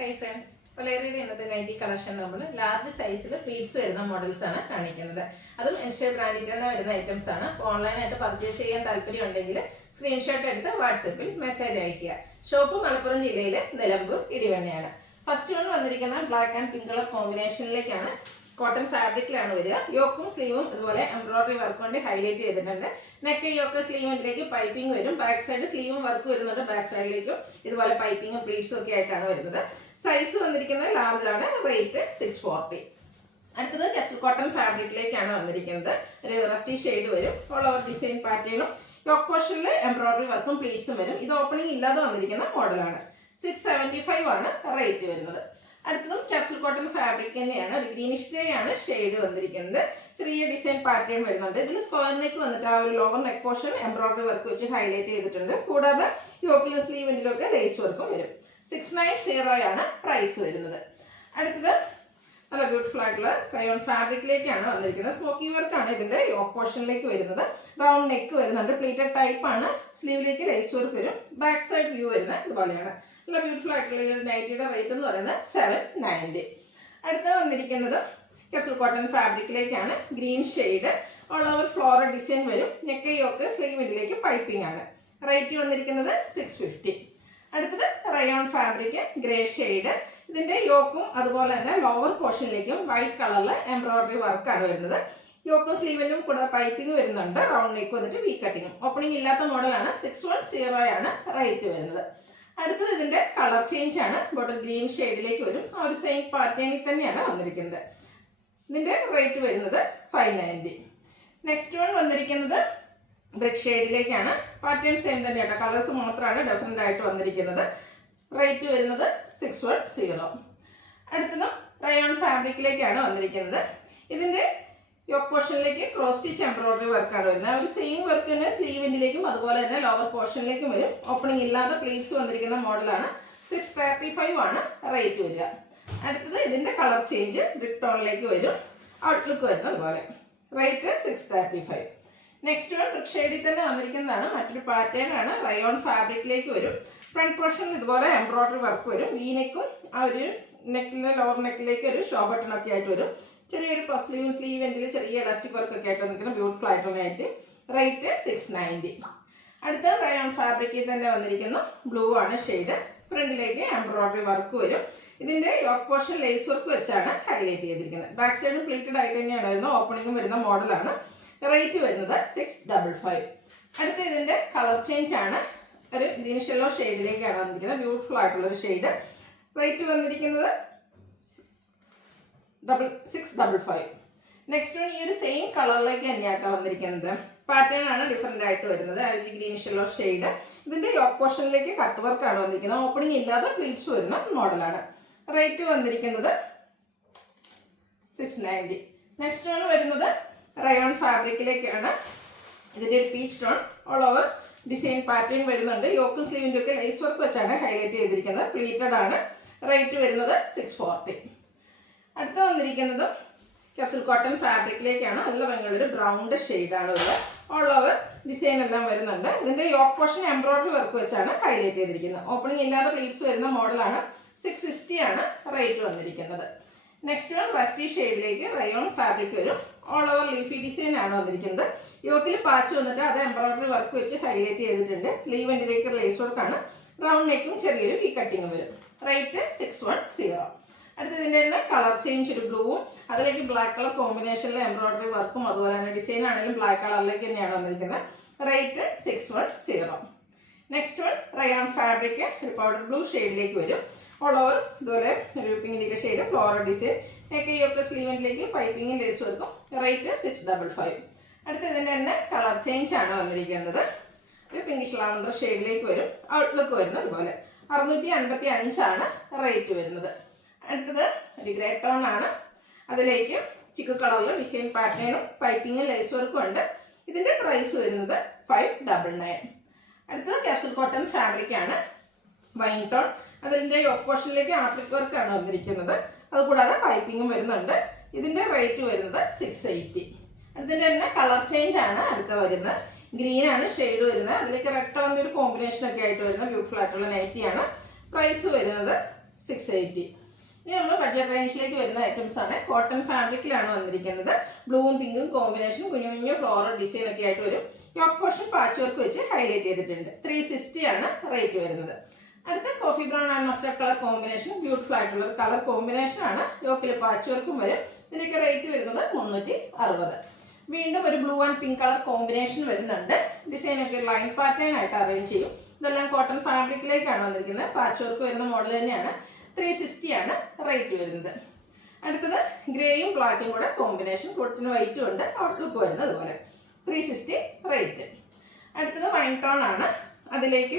Hi friends, Valeriയുടെ ഇന്നത്തെ nightie collection നമ്മൾ large സൈസിൽ പ്ലീറ്റ്സ് വരുന്ന മോഡൽസ് ആണ് കാണിക്കുന്നത്. അതും എൻഷെയർ ബ്രാൻഡിൽ തന്നെ വരുന്ന ഐറ്റംസ് ആണ്. അപ്പോൾ ഓൺലൈനായിട്ട് പർച്ചേസ് ചെയ്യാൻ താല്പര്യം ഉണ്ടെങ്കിൽ സ്ക്രീൻഷോട്ട് എടുത്ത് വാട്സപ്പിൽ മെസ്സേജ് അയയ്ക്കുക. ഷോപ്പ് മലപ്പുറം ജില്ലയിലെ നിലമ്പൂർ ഇടിവണ്ണയാണ്. ഫസ്റ്റ് വൺ വന്നിരിക്കുന്ന ബ്ലാക്ക് ആൻഡ് പിങ്ക് കളർ കോമ്പിനേഷനിലേക്കാണ്. കോട്ടൺ ഫാബ്രിക്കിലാണ് വരിക. യോക്കും സ്ലീവും ഇതുപോലെ എംബ്രോയിഡറി വർക്ക് കൊണ്ട് ഹൈലൈറ്റ് ചെയ്തിട്ടുണ്ട്. നെക്ക് യോക്ക് സ്ലീവിലേക്ക് പൈപ്പിംഗ് വരും. ബാക്ക് സൈഡ് സ്ലീവും വർക്ക് വരുന്നുണ്ട്. ബാക്ക് സൈഡിലേക്കും ഇതുപോലെ പൈപ്പിങ്ങും പ്ലീറ്റ്സും ഒക്കെ ആയിട്ടാണ് വരുന്നത്. സൈസ് വന്നിരിക്കുന്നത് ലാർജ് ആണ്. റേറ്റ് 640. അടുത്തത് ക്യാപ്സൂൾ കോട്ടൺ ഫാബ്രിക്കിലേക്കാണ് വന്നിരിക്കുന്നത്. ഒരു റസ്റ്റി ഷെയ്ഡ് വരും. ഓൾ ഓവർ ഡിസൈൻ പാറ്റേണും യോക്ക് പോർഷനിൽ എംബ്രോയിഡറി വർക്കും പ്ലീറ്റ്സും വരും. ഇത് ഓപ്പണിംഗ് ഇല്ലാതെ വന്നിരിക്കുന്ന മോഡലാണ്. 675 ആണ് റേറ്റ് വരുന്നത്. അടുത്തതും ക്യാപ്സൂൾ കോട്ടൺ ഫാബ്രിക് തന്നെയാണ്. ഒരു ഗ്രീനിഷ് ഗ്രേ ആണ് ഷെയ്ഡ് വന്നിരിക്കുന്നത്. ചെറിയ ഡിസൈൻ പാറ്റേൺ വരുന്നുണ്ട്. ഇതിൽ സ്ക്വയർ നെക്ക് വന്നിട്ട് ആ ഒരു lower neck portion embroidery work വെച്ച് ഹൈലൈറ്റ് ചെയ്തിട്ടുണ്ട്. കൂടാതെ യോക്കിലും സ്ലീവിലും ഒക്കെ ലേസ് വർക്കും വരും. 690 ആണ് പ്രൈസ് വരുന്നത്. അടുത്തത് നല്ല ബ്യൂട്ടിഫുൾ ആയിട്ടുള്ള ക്രയോൺ ഫാബ്രിക്കിലേക്കാണ് വന്നിരിക്കുന്നത്. സ്മോക്കി വർക്കാണ് ഇതിന്റെ യോക്ക് പോർഷനിലേക്ക് വരുന്നത്. റൗണ്ട് നെക്ക് വരുന്നുണ്ട്. പ്ലീറ്റഡ് ടൈപ്പ് ആണ്. സ്ലീവിലേക്ക് ലേസ് വർക്ക് വരും. ബാക്ക് സൈഡ് വ്യൂ വരുന്നത് ഇതുപോലെയാണ്. നല്ല ബ്യൂട്ടിഫുൾ ആയിട്ടുള്ള ഈ ഒരു നൈറ്റിയുടെ റേറ്റ് എന്ന് പറയുന്നത് 790. അടുത്ത് വന്നിരിക്കുന്നത് ക്യാപ്സൂൾ കോട്ടൺ ഫാബ്രിക്കിലേക്കാണ്. Green shade all over floral design വരും. നെക്ക് യോക്ക് സ്ലീവിലേക്ക് പൈപ്പിംഗ് ആണ്. റേറ്റ് വന്നിരിക്കുന്നത് 650. അടുത്തത് റയോൺ ഫാബ്രിക് ഗ്രേ ഷെയ്ഡ്. ഇതിന്റെ യോക്കും അതുപോലെ തന്നെ ലോവർ പോർഷനിലേക്കും വൈറ്റ് കളറിൽ എംബ്രോയിഡറി വർക്കാണ് വരുന്നത്. യോക്കും സ്ലീവിനും കൂടെ പൈപ്പിംഗ് വരുന്നുണ്ട്. റൗണ്ട് നെക്ക് വന്നിട്ട് വി കട്ടിങ്ങും. ഓപ്പണിംഗ് ഇല്ലാത്ത മോഡലാണ്. 610 ആണ് റേറ്റ് വരുന്നത്. അടുത്തത് ഇതിന്റെ കളർ ചേഞ്ച് ആണ്. ബോട്ടിൽ ഗ്രീൻ ഷെയ്ഡിലേക്ക് വരും. ആ ഒരു സെയിം പാറ്റേണിൽ തന്നെയാണ് വന്നിരിക്കുന്നത്. ഇതിന്റെ റേറ്റ് വരുന്നത് 590. നെക്സ്റ്റ് വൺ വന്നിരിക്കുന്നത് ബ്രിക്ക് ഷെയ്ഡിലേക്കാണ്. പാറ്റേൺ സെയിം തന്നെയാണ്. കളേഴ്സ് മാത്രമാണ് ഡിഫറെൻ്റ് ആയിട്ട് വന്നിരിക്കുന്നത്. റേറ്റ് വരുന്നത് 610. അടുത്തതും റയോൺ ഫാബ്രിക്കിലേക്കാണ് വന്നിരിക്കുന്നത്. ഇതിന്റെ യോക്ക് പോർഷനിലേക്ക് ക്രോസ് സ്റ്റിച്ച് എംബ്രോയിഡറി വർക്കാണ് വരുന്നത്. ഒരു സെയിം വർക്ക് തന്നെ സ്ലീവിൻ്റിലേക്കും അതുപോലെ തന്നെ ലോവർ പോർഷനിലേക്കും വരും. ഓപ്പണിംഗ് ഇല്ലാതെ പ്ലീറ്റ്സ് വന്നിരിക്കുന്ന മോഡലാണ്. 635 ആണ് റേറ്റ് വരിക. അടുത്തത് ഇതിന്റെ കളർ ചേഞ്ച് ബ്രിക്ക് ടോണിലേക്ക് വരും. ഔട്ട്ലുക്ക് വരുന്നത് പോലെ. റേറ്റ് 635. നെക്സ്റ്റ് വൺ ബ്രിക്ക് ഷെയ്ഡിൽ തന്നെ വന്നിരിക്കുന്നതാണ്. മറ്റൊരു പാറ്റേൺ ആണ്. റയോൺ ഫാബ്രിക്കിലേക്ക് വരും. ഫ്രണ്ട് പോർഷനിൽ ഇതുപോലെ എംബ്രോയിഡറി വർക്ക് വരും. വി നെക്കും ആ ഒരു നെക്കിലെ ലോവർ നെക്കിലേക്ക് ഒരു ഷോ ബട്ടൺ ഒക്കെ ആയിട്ട് വരും. ചെറിയൊരു പഫ് സ്ലീവ് എൻഡിൽ ചെറിയ ഇലാസ്റ്റിക് വർക്ക് ഒക്കെ ആയിട്ട് നിൽക്കുന്ന ബ്യൂട്ടിഫുൾ ആയിട്ട്. റേറ്റ് 690. അടുത്ത റയോൺ ഫാബ്രിക്കിൽ തന്നെ വന്നിരിക്കുന്നു. ബ്ലൂ ആണ് ഷെയ്ഡ്. ഫ്രണ്ടിലേക്ക് എംബ്രോയിഡറി വർക്ക് വരും. ഇതിന്റെ യോക്ക് പോർഷൻ ലേസ് വർക്ക് വെച്ചാണ് ഹൈലൈറ്റ് ചെയ്തിരിക്കുന്നത്. ബാക്ക് സൈഡ് പ്ലീറ്റഡ് ആയിട്ട് തന്നെയാണ് വരുന്നത്. ഓപ്പണിംഗും വരുന്ന മോഡലാണ്. റേറ്റ് വരുന്നത് 655. അടുത്ത ഇതിന്റെ കളർ ചേഞ്ച് ആണ്. ഒരു ഗ്രീനിഷ് യെല്ലോ ഷെയ്ഡിലേക്കാണ് വന്നിരിക്കുന്നത്. ബ്യൂട്ടിഫുൾ ആയിട്ടുള്ള ഒരു ഷെയ്ഡ്. റേറ്റ് വന്നിരിക്കുന്നത് 655. നെക്സ്റ്റ് വൺ ഈ ഒരു സെയിം കളറിലേക്ക് തന്നെയായിട്ടാണ് വന്നിരിക്കുന്നത്. പാറ്റേൺ ആണ് ഡിഫറെൻ്റ് ആയിട്ട് വരുന്നത്. ആ ഒരു ഗ്രീനിഷ് യെല്ലോ ഷെയ്ഡ്. ഇതിന്റെ യോക്ക് പോർഷനിലേക്ക് കട്ട് വർക്കാണ് വന്നിരിക്കുന്നത്. ഓപ്പണിംഗ് ഇല്ലാതെ പ്ലീറ്റ്സ് വരുന്ന മോഡലാണ്. റേറ്റ് വന്നിരിക്കുന്നത് 690. നെക്സ്റ്റ് വൺ വരുന്നത് റയോൺ ഫാബ്രിക്കിലേക്കാണ്. ഇതിന്റെ ഒരു peach tone all over design pattern വരുന്നുണ്ട്. യോക്കും സ്ലീവിൻ്റെ ഒക്കെ ലേസ് വർക്ക് വെച്ചാണ് ഹൈലൈറ്റ് ചെയ്തിരിക്കുന്നത്. പ്ലീറ്റഡ് ആണ്. റേറ്റ് വരുന്നത് 640. അടുത്ത വന്നിരിക്കുന്നത് ക്യാപ്സൂൾ കോട്ടൺ ഫാബ്രിക്കിലേക്കാണ്. നല്ല ഭംഗിയുള്ളൊരു ബ്രൗണ്ട് ഷെയ്ഡാണ് ഉള്ളത്. ഓൾ ഓവർ ഡിസൈൻ എല്ലാം വരുന്നുണ്ട്. ഇതിന്റെ യോക്ക് പോർഷൻ എംബ്രോയിഡറി വർക്ക് വെച്ചാണ് ഹൈലൈറ്റ് ചെയ്തിരിക്കുന്നത്. ഓപ്പണിംഗ് ഇല്ലാതെ പ്ലീറ്റ്സ് വരുന്ന മോഡലാണ്. 660 ആണ് റേറ്റ് വന്നിരിക്കുന്നത്. നെക്സ്റ്റ് വൺ റസ്റ്റി ഷെയ്ഡിലേക്ക് റയോൺ ഫാബ്രിക് വരും. ഓൾ ഓവർ ലീഫി ഡിസൈൻ ആണ് വന്നിരിക്കുന്നത്. യോക്കിൽ പാച്ച് വന്നിട്ട് അത് എംബ്രോയിഡറി വർക്ക് വെച്ച് ഹൈലൈറ്റ് ചെയ്തിട്ടുണ്ട്. സ്ലീവ് എൻഡിലേക്ക് ലേസ് വർക്കാണ്. റൗണ്ട് നെക്കും ചെറിയൊരു വി കട്ടിങ്ങും വരും. റേറ്റ് 610. അടുത്ത ഇതിൻ്റെ തന്നെ കളർ ചേഞ്ച് ഒരു ബ്ലൂവും അതിലേക്ക് ബ്ലാക്ക് കളർ കോമ്പിനേഷനിൽ എംബ്രോയിഡറി വർക്കും അതുപോലെ തന്നെ ഡിസൈൻ ആണെങ്കിലും ബ്ലാക്ക് കളറിലേക്ക് തന്നെയാണ് വന്നിരിക്കുന്നത്. Rate 610. Next one rayon fabric ഒരു പൗഡർ ബ്ലൂ ഷെയ്ഡിലേക്ക് വരും. ഓൾ ഓവർ ഇതുപോലെ ഒരു പിങ്കിൻ്റെ shade floral design. Neck yoke സ്ലീവിലേക്ക് പൈപ്പിംഗ് ലേസ് വർക്കും. റേറ്റ് 655. അടുത്ത ഇതിൻ്റെ തന്നെ കളർ ചേഞ്ച് ആണ് വന്നിരിക്കുന്നത്. ഒരു പിങ്കിഷ് ലാവണ്ടർ ഷെയ്ഡിലേക്ക് വരും. ഔട്ട്ലുക്ക് വരുന്നത് ഇതുപോലെ. 655 ആണ് റേറ്റ് വരുന്നത്. അടുത്തത് ഒരു ഗ്രേ ടോൺ ആണ്. അതിലേക്ക് ചിക്കു കളറിൽ ഡിസൈൻ പാറ്റേണും പൈപ്പിങ്ങും ലേസ് വർക്കും ഉണ്ട്. ഇതിന്റെ പ്രൈസ് വരുന്നത് 599. അടുത്തത് ക്യാപ്സൂൾ കോട്ടൺ ഫാബ്രിക് ആണ്. Wine tone. അതിന്റെ യോക്ക് പോർഷനിലേക്ക് ആപ്ലിക് വർക്കാണ് വന്നിരിക്കുന്നത്. അതുകൂടാതെ പൈപ്പിങ്ങും വരുന്നുണ്ട്. ഇതിന്റെ റേറ്റ് വരുന്നത് 680. അടുത്തതിന്റെ തന്നെ കളർ ചേഞ്ച് ആണ് അടുത്ത വരുന്നത്. ഗ്രീൻ ആണ് ഷെയ്ഡ് വരുന്നത്. അതിലേക്ക് റെഡ് കളറിന്റെ ഒരു കോമ്പിനേഷൻ ഒക്കെ ആയിട്ട് വരുന്ന ബ്യൂട്ടിഫുൾ ആയിട്ടുള്ള നൈറ്റിയാണ്. പ്രൈസ് വരുന്നത് 680. ഇനി നമ്മൾ ബഡ്ജറ്റ് റേഞ്ചിലേക്ക് വരുന്ന ഐറ്റംസ് ആണ്. കോട്ടൺ ഫാബ്രിക്കിലാണ് വന്നിരിക്കുന്നത്. ബ്ലൂവും പിങ്കും കോമ്പിനേഷൻ കുഞ്ഞു കുഞ്ഞു ഫ്ലോറൽ ഡിസൈൻ ഒക്കെ ആയിട്ട് വരും. യോക്ക് പോർഷൻ പാച്ച് വർക്ക് വെച്ച് ഹൈലൈറ്റ് ചെയ്തിട്ടുണ്ട്. 360 ആണ് റേറ്റ് വരുന്നത്. അടുത്ത coffee brown and mustard colour combination beautiful ആയിട്ടുള്ള കളർ കോമ്പിനേഷൻ ആണ്. യോക്കിൽ പാച്ച് വർക്കും വരും. ഇതിനൊക്കെ റേറ്റ് വരുന്നത് 360. വീണ്ടും ഒരു blue and pink colour combination വരുന്നുണ്ട്. ഡിസൈനൊക്കെ ലൈൻ പാറ്റേൺ ആയിട്ട് അറേഞ്ച് ചെയ്യും. ഇതെല്ലാം കോട്ടൺ ഫാബ്രിക്കിലേക്കാണ് വന്നിരിക്കുന്നത്. പാച്ച് വർക്ക് വരുന്ന മോഡൽ തന്നെയാണ്. 360 ആണ് റേറ്റ് വരുന്നത്. അടുത്തത് ഗ്രേയും ബ്ലാക്കും കൂടെ കോമ്പിനേഷൻ, കൊട്ടിന് വൈറ്റും ഉണ്ട്, ഔട്ട്ലുക്ക് വരുന്നത് അതുപോലെ. 360 റേറ്റ്. അടുത്തത് വൈൻ ടോൺ ആണ്. അതിലേക്ക്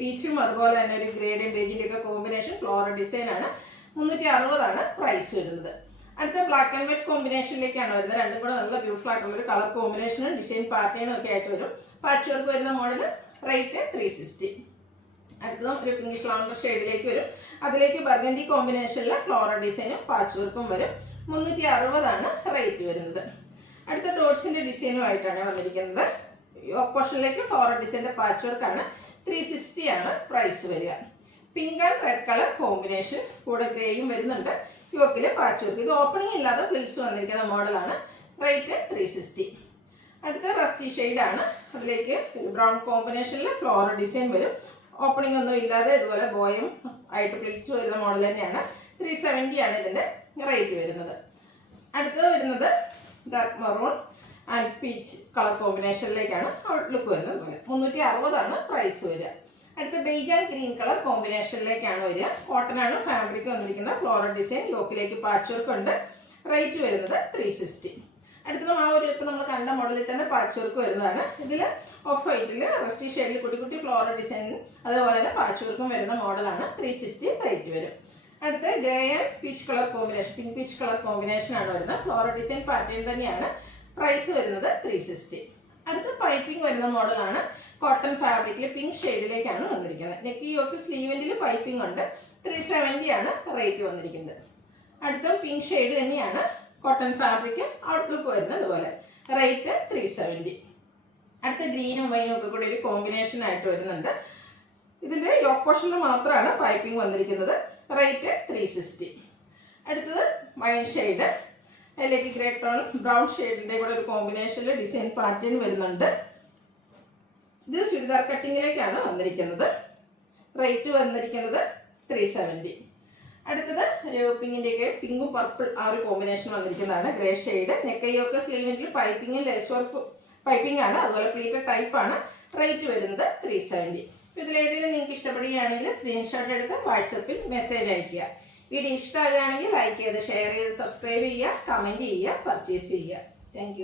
പീച്ചും അതുപോലെ തന്നെ ഒരു ഗ്രേഡും ബേജിൻ്റെ ഒക്കെ കോമ്പിനേഷൻ ഫ്ലോറൽ ഡിസൈൻ ആണ്. 360 ആണ് പ്രൈസ് വരുന്നത്. അടുത്ത ബ്ലാക്ക് ആൻഡ് വൈറ്റ് കോമ്പിനേഷനിലേക്കാണ് വരുന്നത്. രണ്ടും കൂടെ നല്ല ബ്യൂട്ടിഫുൾ ആയിട്ടുള്ളൊരു കളർ കോമ്പിനേഷനും ഡിസൈൻ പാറ്റേണും ഒക്കെ ആയിട്ട് വരും. പാച്ച് വർക്ക് വരുന്ന മോഡൽ റേറ്റ് 360. അടുത്തതും ഒരു പിങ്കിഷ് ലാവണ്ടർ ഷെയ്ഡിലേക്ക് വരും. അതിലേക്ക് ബർഗൻഡി കോമ്പിനേഷനിൽ ഫ്ലോറൽ ഡിസൈനും പാച്ച് വർക്കും വരും. 360 ആണ് റേറ്റ് വരുന്നത്. അടുത്ത ഡോട്ട്സിൻ്റെ ഡിസൈനുമായിട്ടാണ് വന്നിരിക്കുന്നത്. ഓപ്പോഷനിലേക്ക് ഫ്ലോറൽ ഡിസൈൻ്റെ പാച്ച് വർക്കാണ്. 360 ആണ് പ്രൈസ് വരിക. Pink and red colour combination, കൂടെ ഗ്രേയും വരുന്നുണ്ട്. യോക്കിൽ പാച്ച് വർക്ക്. ഇത് ഓപ്പണിംഗ് ഇല്ലാതെ പ്ലീറ്റ്സ് വന്നിരിക്കുന്ന മോഡലാണ്. റേറ്റ് 360. അടുത്ത റസ്റ്റി ഷെയ്ഡാണ്. അതിലേക്ക് ബ്രൗൺ കോമ്പിനേഷനിൽ ഫ്ലോറൽ ഡിസൈൻ വരും. ഓപ്പണിംഗ് ഒന്നും ഇല്ലാതെ ഇതുപോലെ ബോയും ആയിട്ട് പ്ലീറ്റ്സ് വരുന്ന മോഡൽ തന്നെയാണ്. 370 ആണ് ഇതിൻ്റെ റേറ്റ് വരുന്നത്. അടുത്തത് വരുന്നത് dark maroon and peach colour കോമ്പിനേഷനിലേക്കാണ് ഔട്ട്ലുക്ക് വരുന്നത് പോലെ. 360 ആണ് പ്രൈസ് വരിക. അടുത്ത ബേജ് ആൻഡ് ഗ്രീൻ കളർ കോമ്പിനേഷനിലേക്കാണ് വരിക. കോട്ടൺ ആണ് ഫാബ്രിക് വന്നിരിക്കുന്നത്. ഫ്ലോറൽ ഡിസൈൻ, യോക്കിലേക്ക് പാച്ച് വർക്ക് ഉണ്ട്. റേറ്റ് വരുന്നത് 360. അടുത്തതും ആ ഒരു ഇപ്പം നമ്മൾ കണ്ട മോഡലിൽ തന്നെ പാച്ച് വർക്ക് വരുന്നതാണ്. ഇതിൽ ഓഫ് വൈറ്റിൽ റസ്റ്റി ഷെയ്ഡിൽ കുട്ടി കുട്ടി ഫ്ലോറൽ ഡിസൈനും അതുപോലെ തന്നെ പാച്ച് വർക്കും വരുന്ന മോഡലാണ്. 360 റേറ്റ് വരും. അടുത്ത grey and peach colour combination, pink peach colour combination ആണ് വരുന്നത്. ഫ്ലോറൽ ഡിസൈൻ പാറ്റേൺ തന്നെയാണ്. പ്രൈസ് വരുന്നത് 360. അടുത്ത പൈപ്പിംഗ് വരുന്ന മോഡലാണ്. കോട്ടൺ ഫാബ്രിക്കിൽ പിങ്ക് ഷെയ്ഡിലേക്കാണ് വന്നിരിക്കുന്നത്. നെക്ക് യോക്ക് സ്ലീവെൻറ്റിൽ പൈപ്പിംഗ് ഉണ്ട്. 370 ആണ് റേറ്റ് വന്നിരിക്കുന്നത്. അടുത്ത പിങ്ക് ഷെയ്ഡ് തന്നെയാണ്. കോട്ടൺ ഫാബ്രിക്, ഔട്ട്ലുക്ക് വരുന്നത് അതുപോലെ. റേറ്റ് 370. അടുത്ത ഗ്രീനും വൈനും ഒക്കെ കൂടി ഒരു കോമ്പിനേഷൻ ആയിട്ട് വരുന്നുണ്ട്. ഇതിൻ്റെ യോക്ക് പോർഷനിൽ മാത്രമാണ് പൈപ്പിംഗ് വന്നിരിക്കുന്നത്. റേറ്റ് 360. അടുത്തത് വൈൻ ഷെയ്ഡ്, അതിലേക്ക് ഗ്രേ ടോൺ ബ്രൗൺ ഷെയ്ഡിൻ്റെ കൂടെ ഒരു കോമ്പിനേഷനിൽ ഡിസൈൻ പാറ്റേൺ വരുന്നുണ്ട്. ഇത് ചുരിദാർ കട്ടിങ്ങിലേക്കാണ് വന്നിരിക്കുന്നത്. റേറ്റ് വന്നിരിക്കുന്നത് 370. അടുത്തത് പിങ്കിൻ്റെയൊക്കെ പിങ്കും പർപ്പിൾ ആ ഒരു കോമ്പിനേഷൻ വന്നിരിക്കുന്നതാണ്. ഗ്രേ ഷെയ്ഡ്, നെക്കൈയൊക്കെ സ്ലീവിൻ്റെ പൈപ്പിങ്ങും ലേസ് വർക്ക് പൈപ്പിംഗ് ആണ്, അതുപോലെ പ്ലീറ്റഡ് ടൈപ്പ് ആണ്. റേറ്റ് വരുന്നത് 370. ഇതിലേതെങ്കിലും നിങ്ങൾക്ക് ഇഷ്ടപ്പെടുകയാണെങ്കിൽ സ്ക്രീൻഷോട്ട് എടുത്ത് വാട്സപ്പിൽ മെസ്സേജ് അയയ്ക്കുക. വീഡിയോ ഇഷ്ടമാകുകയാണെങ്കിൽ ലൈക്ക് ചെയ്ത് ഷെയർ ചെയ്ത് സബ്സ്ക്രൈബ് ചെയ്യുക, കമൻറ്റ് ചെയ്യുക, പർച്ചേസ് ചെയ്യുക. താങ്ക്